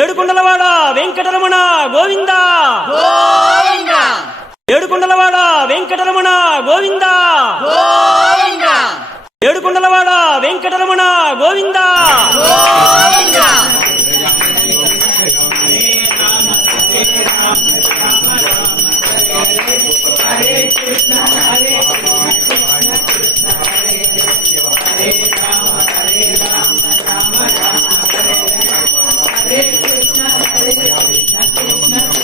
ఏడుకొండలవాడ వెంకటరమణ గోవింద గోవింద ఏడుకొండలవాడ వెంకటరమణ గోవింద గోవింద ఏడుకొండలవాడ వెంకటరమణ గోవింద గోవింద హరే కృష్ణ హరే కృష్ణ హరే రామ హరే రామ రామ రామ హరే కృష్ణ హరే కృష్ణ కృష్ణ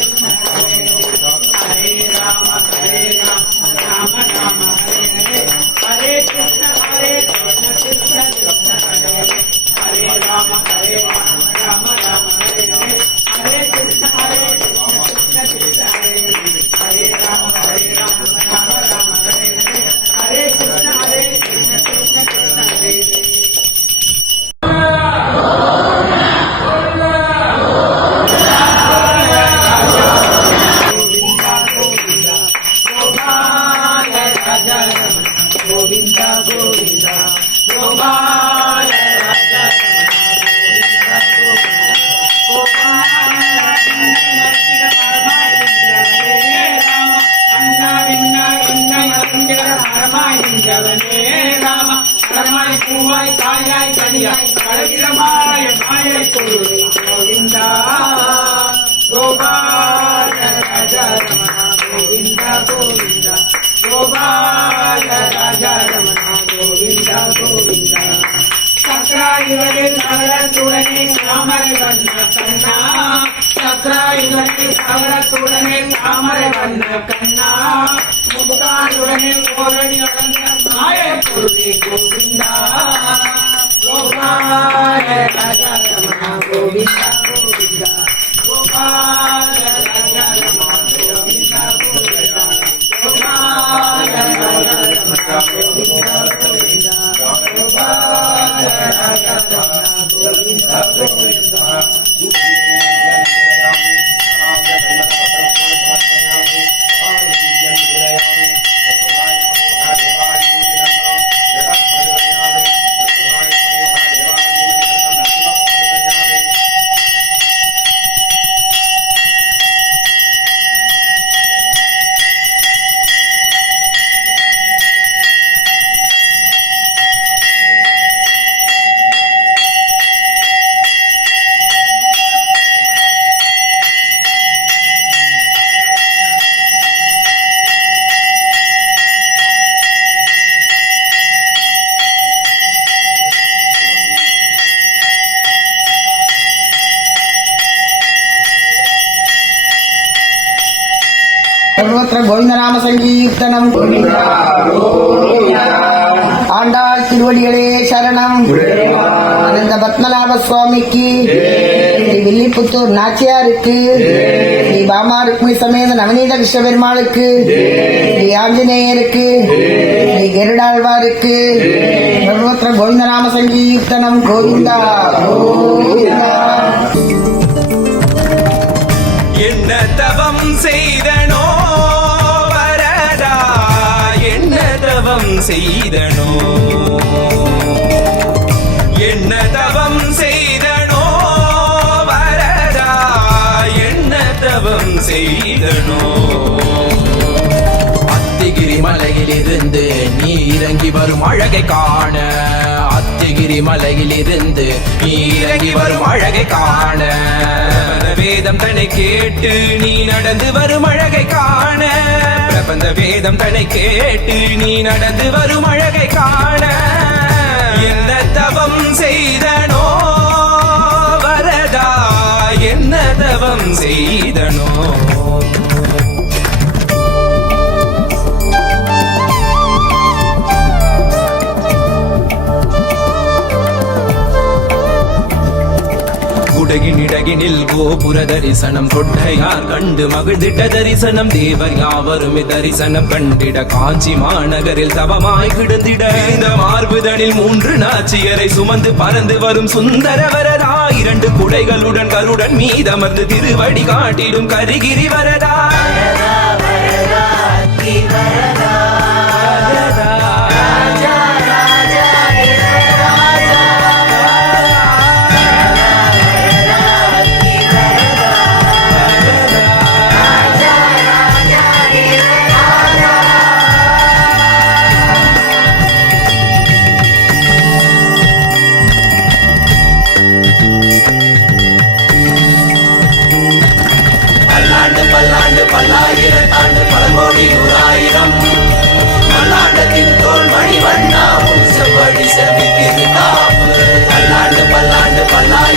కృష్ణ హరే రామ హరే రామ రామ రామ హరే కృష్ణ హరే కృష్ణ కృష్ణ కృష్ణ హరే రామ హరే రామ రామ రామ హరే కృష్ణ హరే కృష్ణ కృష్ణ కృష్ణ హరే రామ హరే రామ రామ రామ హరే కృష్ణ హరే కృష్ణ కృష్ణ కృష్ణ హరే గోవింద గోవింద గోపాల రాజా ரமணே ராம ரமாய் பூவாய் காயாய் கனியாய் கலகிரமாய மாயை பொருள் கோவிந்தா கோபால ராஜா ரமண கோவிந்த கோவிந்த கோபால ராஜா ரமண கோவிந்த கோவிந்த சக்கராயுதனில் சகலத்துடனே தாமரை வண்ண கண்ணா சக்கராயுதனில் சகலத்துடனே தாமரை வண்ண கண்ணா முகானுடனே ஓரணி அடங்க மாய பொருளே கோவிந்தா கோபால ராஜா ரமண கோவிந்தா கோவிந்தா கோபால ராஜா ரமண கோவிந்தா கோவிந்தா கோபால ராஜா ரமண கோவிந்தா கோவிந்தா கோபால ராஜா ரமண கோவிந்தா கோவிந்தா सर्वत्र गोविंदनाम संकीर्तनम आंडाल तिरुवडिगळे शरणम आनंद பத்மநாப சுவாமிக்கு ஸ்ரீ வில்லிபுத்தூர் நாச்சியாருக்கு ஸ்ரீ பாமா ருக்மி சமேத நவநீத கிருஷ்ண பெருமாளுக்கு ஸ்ரீ ஆஞ்சநேயருக்கு ஸ்ரீ கருடாழ்வாருக்கு सर्वत्र गोविंदनाम संकीर्तनम கோவிந்தா கோவிந்தா என்ன தவம் செய்தனோ வரதா என்ன தவம் செய்தனோ என்ன தவம் செய்தனோ வரதா என்ன தவம் செய்தனோ அத்திகிரி மலையிலிருந்து நீ இறங்கி வரும் அழகை காண அத்திகிரி மலையிலிருந்து நீ இறங்கி வரும் அழகை காண வேதம் தன்னை கேட்டு நீ நடந்து வரும் அழகை காண பிரபந்த வேதம் தன்னை கேட்டு நீ நடந்து வரும் அழகை காண என்ன தவம் செய்தனோ வரதா என்ன தவம் செய்தனோ குடகினிடகினில் கோபுர தரிசனம் கொட்டையார் கண்டு மகிழ்ந்திட்ட தரிசனம் தேவர் யாவருமே தரிசனம் கண்டிட காஞ்சி மாநகரில் தவமாய் கிடந்திட இந்த மார்புதனில் 3 நாச்சியரை சுமந்து பறந்து வரும் சுந்தர வரதா 2 குடைகளுடன் கருடன் மீதமர்ந்து திருவடி காட்டிடும் கரிகிரி வரதா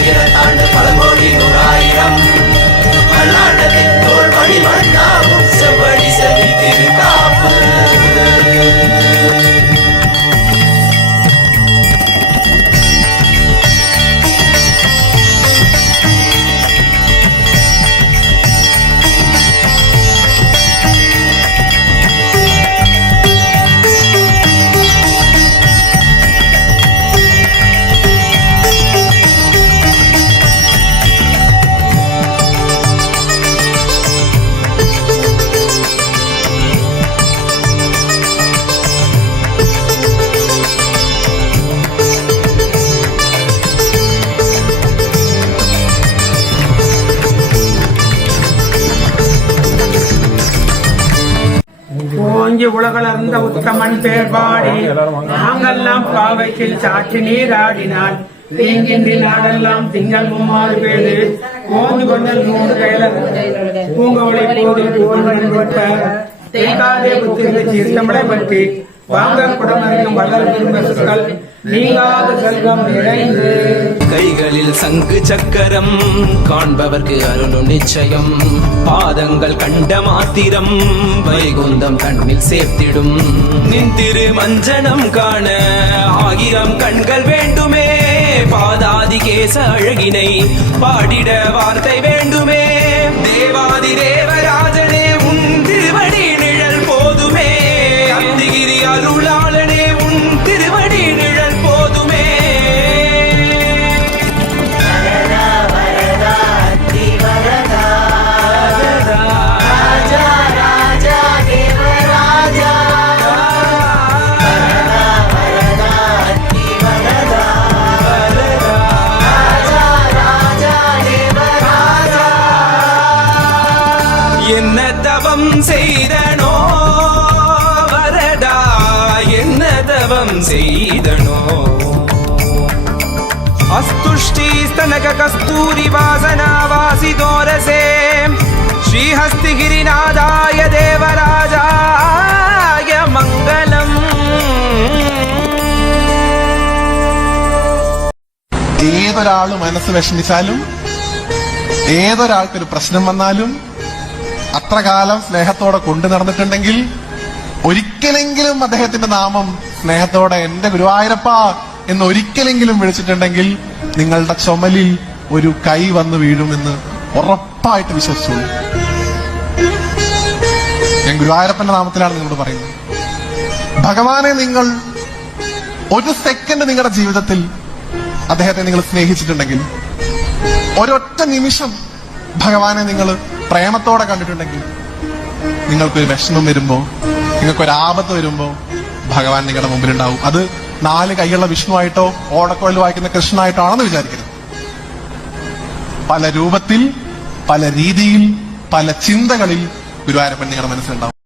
ஆயிரத்தாண்டு பல கோடி நூறாயிரம் மல்லாண்டத்தின் தோல் மணி மண்ணாவும் செவ்வடி செவி திருக்காப்பு. ஓங்கி உலகளந்த உத்தமன் பேர் பாடி நாங்கெல்லாம் பாவைக்கில் சாட்சி நீராடினால் தீங்கின்றி நாடெல்லாம் திங்கள் மும்மாறு பேரு ஓங்கி கொண்டல் 3 கையில பூங்கோலை போது தேங்காதே புத்திர தீர்த்தமடை பற்றி வாங்க குடமறிக்கும் வள்ளல் பெரும்பசுக்கள் நீங்காத செல்வம் நிறைந்து. கைகளில் சங்கு சக்கரம் காண்பவர்க்கு அருளும் நிச்சயம். பாதங்கள் கண்ட மாத்திரம் வைகுந்தம் கண்ணில் சேர்த்திடும். நின் திரு மஞ்சனம் காண 1000 கண்கள் வேண்டுமே. பாதாதி கேச அழகினை பாடிட வார்த்தை வேண்டுமே. தேவாதி தேவராஜனே உன் திருவடி நிழல் போதுமே. அந்திகிரி அருளாளனே உன் திருவடி நிழல் போதுமே. என்ன தவம் செய்தனோ வரதா, என்ன தவம் செய்தனோ. அஸ்துஷ்டி ஸ்தனக கஸ்தூரி வாசனா வாசிதோரசே ஸ்ரீஹஸ்திகிரிநாதாய தேவராஜாய மங்களம். ഏതൊരാൾ മനസ്സ് വിഷമിച്ചാലും ഏതൊരാൾക്കൊരു പ്രശ്നം വന്നാലും അത്ര കാലം സ്നേഹത്തോടെ കൊണ്ടു നടന്നിട്ടുണ്ടെങ്കിൽ ഒരിക്കലെങ്കിലും അദ്ദേഹത്തിന്റെ നാമം സ്നേഹത്തോടെ എന്റെ ഗുരുവായൂരപ്പ എന്ന് ഒരിക്കലെങ്കിലും വിളിച്ചിട്ടുണ്ടെങ്കിൽ നിങ്ങളുടെ ചുമലിൽ ഒരു കൈ വന്ന് വീഴുമെന്ന് ഉറപ്പായിട്ട് വിശ്വസിച്ചു. ഞാൻ ഗുരുവായൂരപ്പന്റെ നാമത്തിലാണ് നിങ്ങളോട് പറയുന്നത്. ഭഗവാനെ നിങ്ങൾ ഒരു സെക്കൻഡ് നിങ്ങളുടെ ജീവിതത്തിൽ അദ്ദേഹത്തെ നിങ്ങൾ സ്നേഹിച്ചിട്ടുണ്ടെങ്കിൽ, ഒരൊറ്റ നിമിഷം ഭഗവാനെ നിങ്ങൾ പ്രേമത്തോടെ കണ്ടിട്ടുണ്ടെങ്കിൽ, നിങ്ങൾക്കൊരു വിഷമം വരുമ്പോ, നിങ്ങൾക്കൊരു ആപത്ത് വരുമ്പോ ഭഗവാൻ നിങ്ങളുടെ മുമ്പിലുണ്ടാവും. അത് 4 കൈയുള്ള വിഷ്ണുവായിട്ടോ ഓടക്കോയിൽ വായിക്കുന്ന കൃഷ്ണനായിട്ടോ ആണെന്ന് വിചാരിക്കരുത്. പല രൂപത്തിൽ, പല രീതിയിൽ, പല ചിന്തകളിൽ ഗുരുവായൂരപ്പൻ നിങ്ങളുടെ മനസ്സിലുണ്ടാവും.